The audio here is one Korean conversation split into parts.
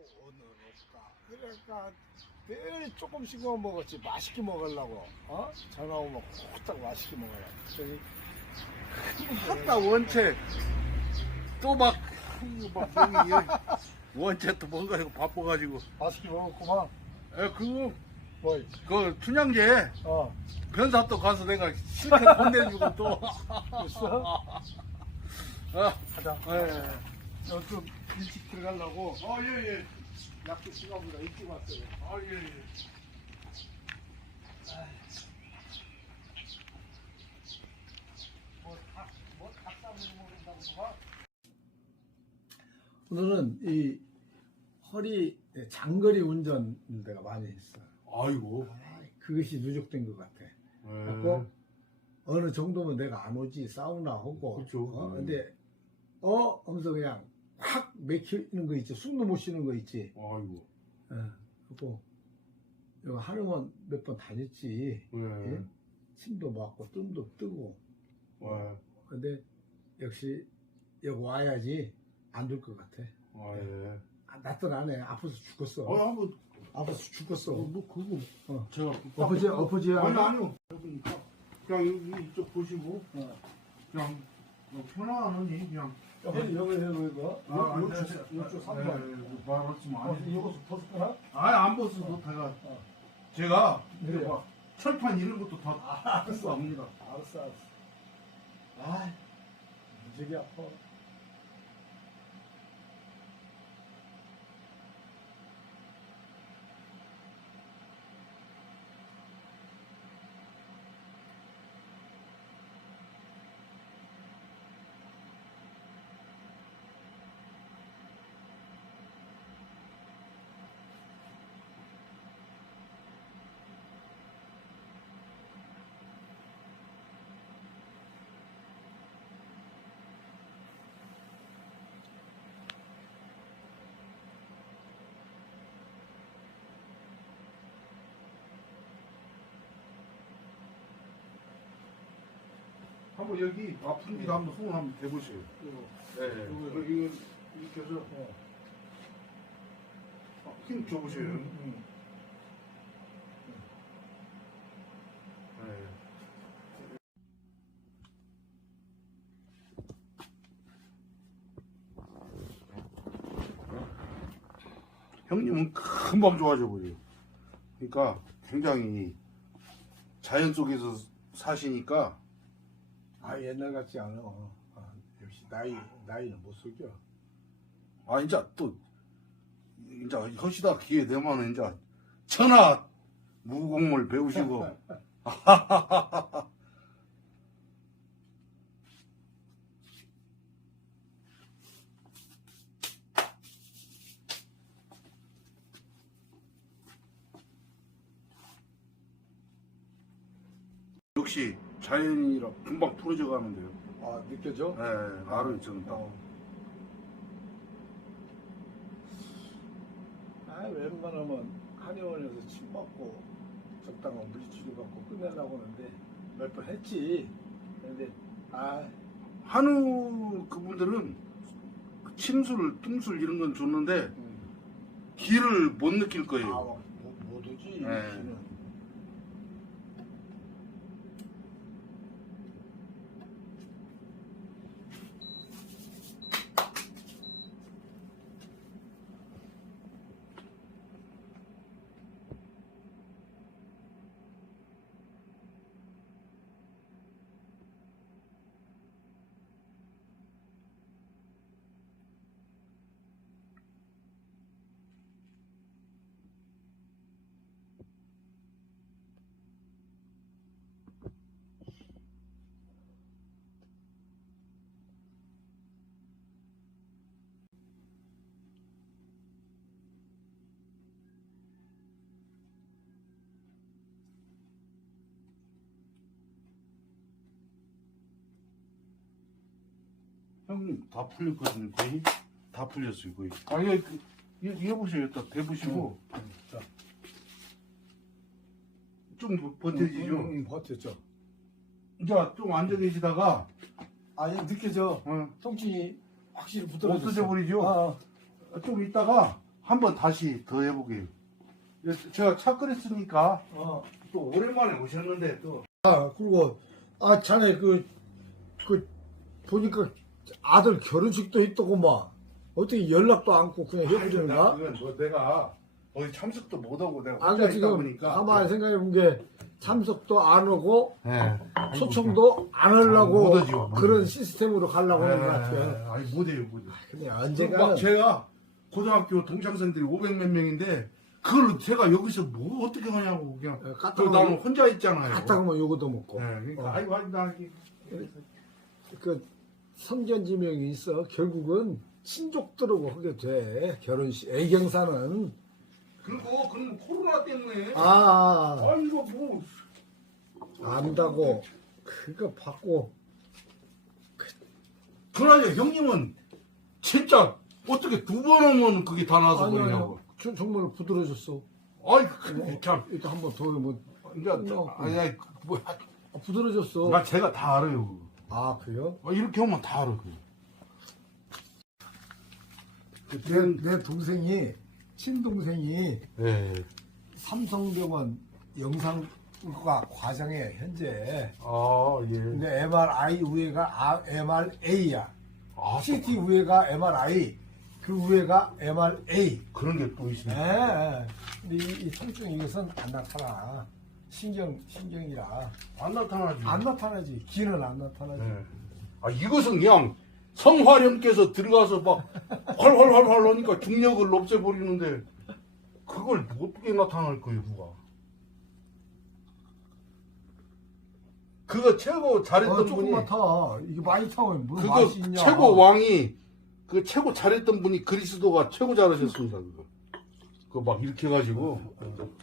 넣을까? 그러니까 늘 조금씩만 먹었지 맛있게 먹으려고 어? 전화 오면 호딱 맛있게 먹어야 그랬더니 한다 원체. 또막 막 형이 원체 또 뭔가 이거 바빠가지고. 맛있게 먹었구만. 에 그거 뭐? 그 춘향제. 어, 변사 또 가서 내가 실컷 혼내주고 또. 됐어? 아, 가자. 예. 좀 일찍 들어가려고 어, 예, 예. 약속 시간보다 일찍 왔어요 아, 예, 예. 뭐 닭다리를 먹는다고 봐? 오늘은 이 허리 장거리 운전을 내가 많이 했어. 아이고. 그것이 누적된 것 같아. 예. 그래고 어느 정도면 내가 안 오지 사우나 하고. 그렇죠. 어, 음. 근데 어 하면서 그냥 확 맥히는 거 있지. 숨도 못 쉬는 거 있지. 아이고. 어, 그리고 하루만 몇번 다녔지. 예. 예? 침도 맞고 뜸도 뜨고. 예. 근데 역시 여기 와야지 안 될 것 같아. 아, 예. 아, 나도 안 해. 아파서 죽겠어. 어, 한번, 아파서 죽겠어. 어, 뭐, 그거. 어. 제가. 엎어지, 엎어지. 아니, 아니요. 그냥 여기 이쪽 보시고, 어. 그냥, 뭐 편안하니, 그냥. 여기, 여기, 여기, 이거. 아, 요, 안 요쪽, 돼. 요쪽 예, 3번. 예, 말하지만 어. 이거 벗을까? 아니, 안 벗어도 제가, 어. 제가, 막 철판 이런 것도 다 알았어. 합니다. 알았어, 알았어. 아, 무지개 아파. 한번 여기 아픈 데도 한번 손을 한번 대보세요. 이거. 네. 이거. 이렇게 해서 어. 아, 힘 줘보세요. 응, 응. 네. 형님은 금방 좋아져 보여요. 그러니까 굉장히 자연 속에서 사시니까 아, 옛날 같지 않아. 아, 역시 나이, 나이는 못 속여. 아 이제 또 이제 허시다 기회 되면 이제 천하 무공을 배우시고 역시 자연이라 금방 풀어져 가는데요. 아, 느껴져? 네, 알을 저는 딱. 어. 아, 웬만하면 한의원에서 침 맞고 적당한 물리치료 받고 끝내려고 하는데 몇 번 했지. 근데 아, 한우 그분들은 그 침술, 뚱술 이런 건 줬는데 음. 기를 못 느낄 아, 거예요. 못, 못 오지. 네. 형님 다 풀렸거든요, 거의 다 풀렸어요, 거의. 아, 예, 그, 이, 이 해보세요, 일단 대보시고 음, 자, 좀 버텨지죠. 음, 음, 버텼죠. 이제 좀 앉아 계시다가 아, 이제 느껴져. 어, 통증이 확실히 붙어져. 없어져 버리죠. 아, 좀 있다가 한번 다시 더 해보게요. 제가 차 끓였으니까 어. 또 오랜만에 오셨는데 또 아 그리고 아 자네 그 그 보니까 아들 결혼식도 있더구만 어떻게 연락도 않고 그냥 해버리는가? 그건 뭐 내가 어디 참석도 못하고 내가 아까 혼자 있다 지금 보니까 가만히 생각해 본 게 참석도 안 오고 네. 초청도 안 하려고 못 하죠, 못 그런. 시스템으로 가려고 하는 것 같아. 네. 아니 못해요 못해. 근데 막 언제가 제가 고등학교 동창생들이 500몇 명인데 그걸 제가 여기서 뭐 어떻게 하냐고 그냥 어, 까딱 그 나는 혼자 있잖아요. 갔다 그러면 요거도 먹고 네, 그러니까 어. 아이고 아이고 나 이게 그 선견지명이 있어. 결국은 친족들하고 하게 돼. 결혼식 애경사는. 그리고 그럼 코로나 때문에. 아아 이거 뭐. 안다고. 그거 받고. 그나저나 형님은 진짜 어떻게 두 번 오면 그게 다 나서 아니 그러냐고. 아니. 저- 정말 부드러졌어. 아이 그게 참. 이렇게 한번더 하면 이제 아니 아니 뭐야. 아, 부드러졌어. 나 제가 다 알아요. 아 그래요? 아, 이렇게 하면 다 알아. 그거. 내, 내 동생이 친동생이 예. 삼성병원 영상과 과정에 현재 아 예. 근데 MRI 우회가 아, MRA야 아 CT 우회가 MRI 그 우회가 MRA 그런 게또 예, 있습니다. 예. 근데 이, 이 통증 이것은 안 나타나 신경 신경이라 안 나타나지. 안 나타나지 기는 안 나타나지 예. 아 이것은 그냥 성화령께서 들어가서 막 활활활활 하니까 중력을 없애버리는데 그걸 어떻게 나타날 거예요 누가? 그거 최고 잘했던 어, 분이 조금만 타 이게 많이 타면 뭐 그거 맛이 있냐 최고 왕이 그 최고 잘했던 분이 그리스도가 최고 잘하셨습니다 그거. 그거 막 이렇게 해가지고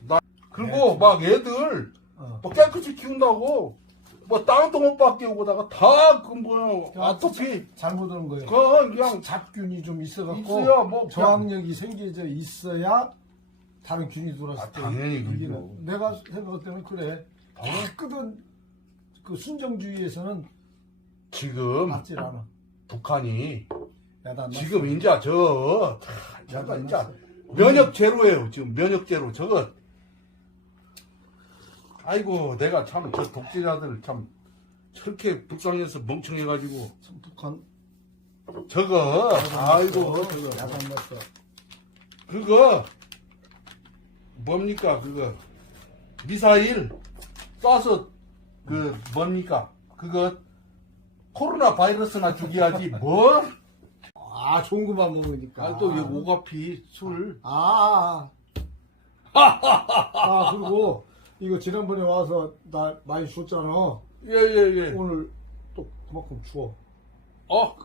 나 그리고 막 애들 어. 뭐 깨끗이 키운다고 뭐 땅도 못 밖에 오고다가 다그 뭐야 아토피 잘못 오는 거예요 그 그냥 잡균이 좀 있어갖고 있어야 뭐 저항력이 생겨져 있어야 다른 균이 들어왔을 아, 때 당연히 이기는. 그렇죠. 내가 생각할 때는 그래 끄든 그 순정주의에서는 지금 맞질 않아 북한이 야단 지금 이제 저 야단 이제 났어. 면역 제로예요 지금 면역 제로 저거 아이고 내가 참 저 독재자들 참 저렇게 불쌍해서 멍청해가지고. 참 북한 저거 아이고 저거. 야단 났어 그거 뭡니까 그거? 미사일 쏴서 그 뭡니까? 그거 코로나 바이러스나 죽여야지 뭐? 아 좋은 것만 먹으니까. 아또 오가피 술. 아, 아 그리고 이거 지난번에 와서 나 많이 줬잖아. 예 예 예. 오늘 또 그만큼 주워. 어?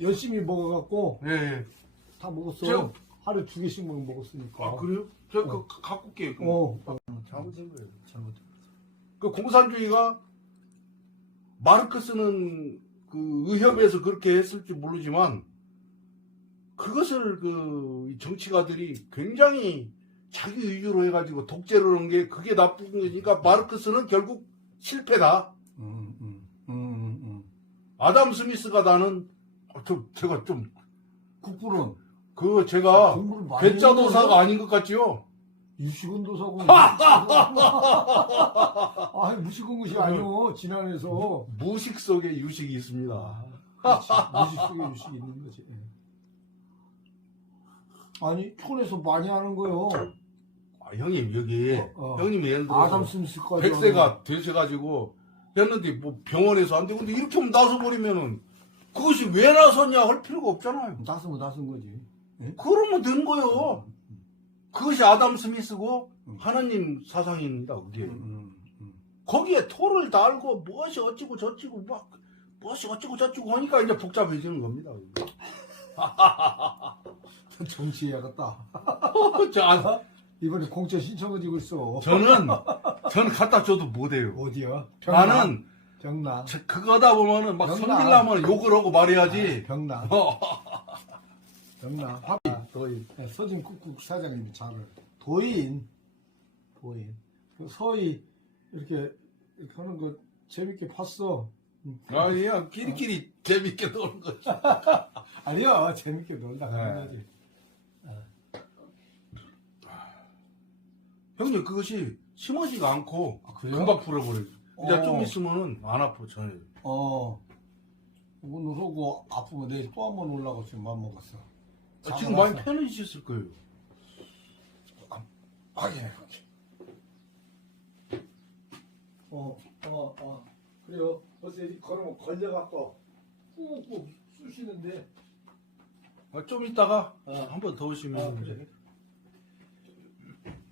열심히 먹어갖고 예 예. 다 먹었어. 저- 하루에 두 개씩 먹었으니까. 아 그래요? 저그 갖고 올게요 어. 잘못된 거예요 잘못된 그 공산주의가 마르크스는 그 의협에서 그렇게 했을지 모르지만 그것을 그이 정치가들이 굉장히 자기 위주로 해가지고 독재를 한게 그게 나쁜 거니까 마르크스는 결국 실패다. 음, 음, 음, 음, 음. 아담 스미스가 나는 어, 좀 제가 좀 국부론 그 제가 공부를 많이 배짜도사가 아닌 것 같지요. 유식운도사고 아 무식한 것이 아니오 지난해서 무식 속에 유식이 있습니다. 아, 그렇지. 무식 속에 유식이 있는 거지 예. 아니 촌에서 많이 하는 거요 아, 형님 여기 어, 어. 형님이 예를 아담 스미스까지 백세가 되셔가지고 했는데 뭐 병원에서 안 되고 근데 이렇게 하면 나서 버리면은 그것이 왜 나섰냐 할 필요가 없잖아요. 나서면 나선 거지 그러면 된 거요. 그것이 아담 스미스고 음. 하나님 사상입니다. 그게 음, 음, 거기에 토를 달고 무엇이 어찌고 저찌고 막 무엇이 어찌고 저찌고 하니까 이제 복잡해지는 겁니다. 음. 정치해야겠다 저, 아, 이번에 공채 신청해지고 있어 저는 저는 갖다 줘도 못해요. 어디야? 나는 병나 저- 그거다 보면은 막 영남. 성질나면 욕을 하고 말해야지. 병나 어. 병나 아, 도인 네, 서진 꾹꾹 사장님이 잘을 도인 도인 그 서희 이렇게 이렇게 하는 거 재밌게 봤어 음. 아니야 끼리끼리 재밌게 노는 거지. 아니야 재밌게 놀다 가는 네. 거지 형님 그것이 심하지가 않고 아, 그래요? 금방 풀어버려요. 이제 어. 좀 있으면은 안 아파 전혀. 어. 오늘 오고 아프면 내일 또 한 번 올라고 지금 맘 먹었어. 아, 지금 많이 잡아놨어. 편해지셨을 거예요. 확인해 볼게. 어, 어, 어. 그래요. 벌써 이 걸으면 걸려갖고 꾹꾹 쑤시는데. 아, 좀 있다가 어. 한 번 더 오시면 아, 이제 그래.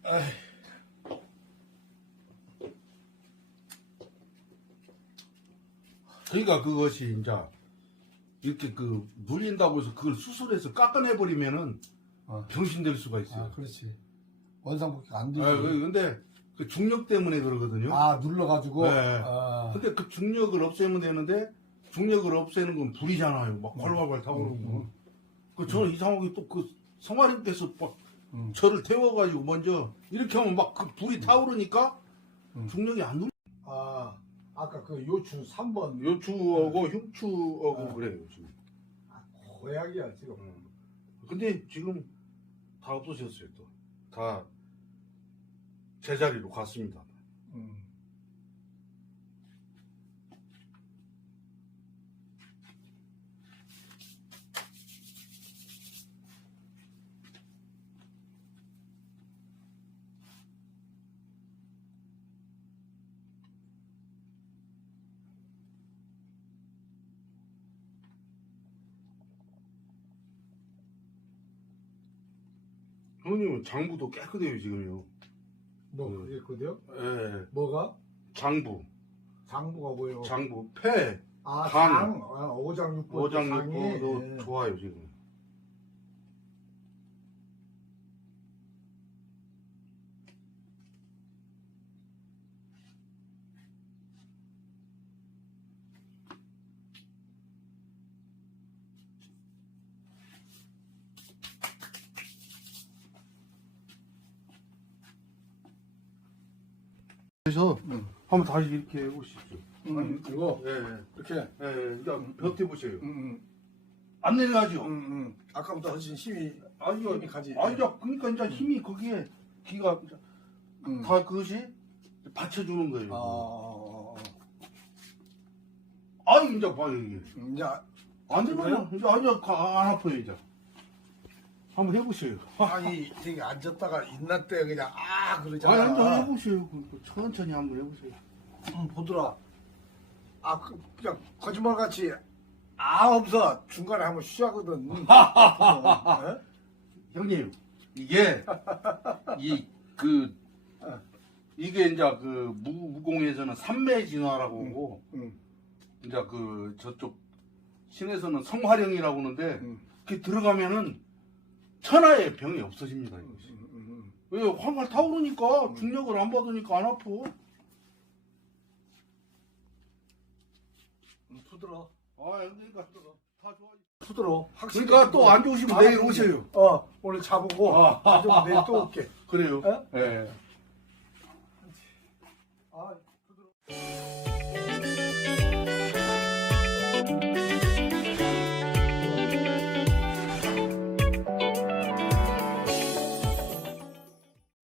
에이. 그러니까 그것이 이제 이렇게 그 물린다고 해서 그걸 수술해서 깎아내 버리면은 어. 병신 될 수가 있어요. 아, 그렇지. 원상복귀가 안 되지. 아, 그- 근데 그 중력 때문에 그러거든요. 아, 눌러가지고. 네. 아. 근데 그 중력을 없애면 되는데 중력을 없애는 건 불이잖아요. 막 활활활 타오르고. 음. 그 저는 이상하게 또 그 성화님께서 막 음. 저를 태워가지고 먼저 이렇게 하면 막 그 불이 타오르니까 음. 중력이 안 눌. 아, 아까 그 요추 3번 요추하고 흉추하고 아. 그래요 지금. 고약이야, 지금. 근데 지금 다 없어졌어요 또. 다 제자리로 갔습니다. 음. 형님은 장부도 깨끗해요 지금요. 뭐, 음. 그게 그대요? 예, 뭐가? 장부, 장부가 뭐예요? 장부, 폐, 아, 간. 장. 아, 오장육부. 오장육부도 예. 좋아요 지금. 그래서 음. 한번 다시 이렇게 해보시죠. 음, 이거 예, 예. 이렇게. 예, 일단 버텨보세요. 음, 음, 안 내려가죠? 음, 음. 아까보다 훨씬 힘이 아니요. 힘이 가지. 아니죠. 그러니까 이제 힘이 거기에 기가 이제 음. 다 그것이 받쳐주는 거예요. 아, 아, 이제 봐요 이게. 음, 이제 안 되면 이제 아니요 가- 안 아파요 이제. 한번 해보세요. 아니 되게 앉았다가 있나 때 그냥 아 아니 그러잖아. 한번 해보세요. 그, 천천히 한번 해보세요. 음, 보더라. 아 그, 그냥 거짓말 같이 아 없어 중간에 한번 쉬하거든. 어? 형님 이게 이 그 이게 이제 그 무, 무공에서는 삼매 진화라고 하고 응, 이제 그 저쪽 신에서는 성화령이라고 하는데 응, 그게 들어가면은 천하에 병이 없어집니다. 이것이. 음, 음, 음, 왜 활활 타오르니까 중력을 안 받으니까 안 아파. 부드러. 아 그러니까 다 좋아. 부드러. 그러니까 또 안 좋으시면 내일 오세요. 어 오늘 자보고 아. 안 좋으면 내일 또 올게. 그래요. 어? 예. 아 부드러.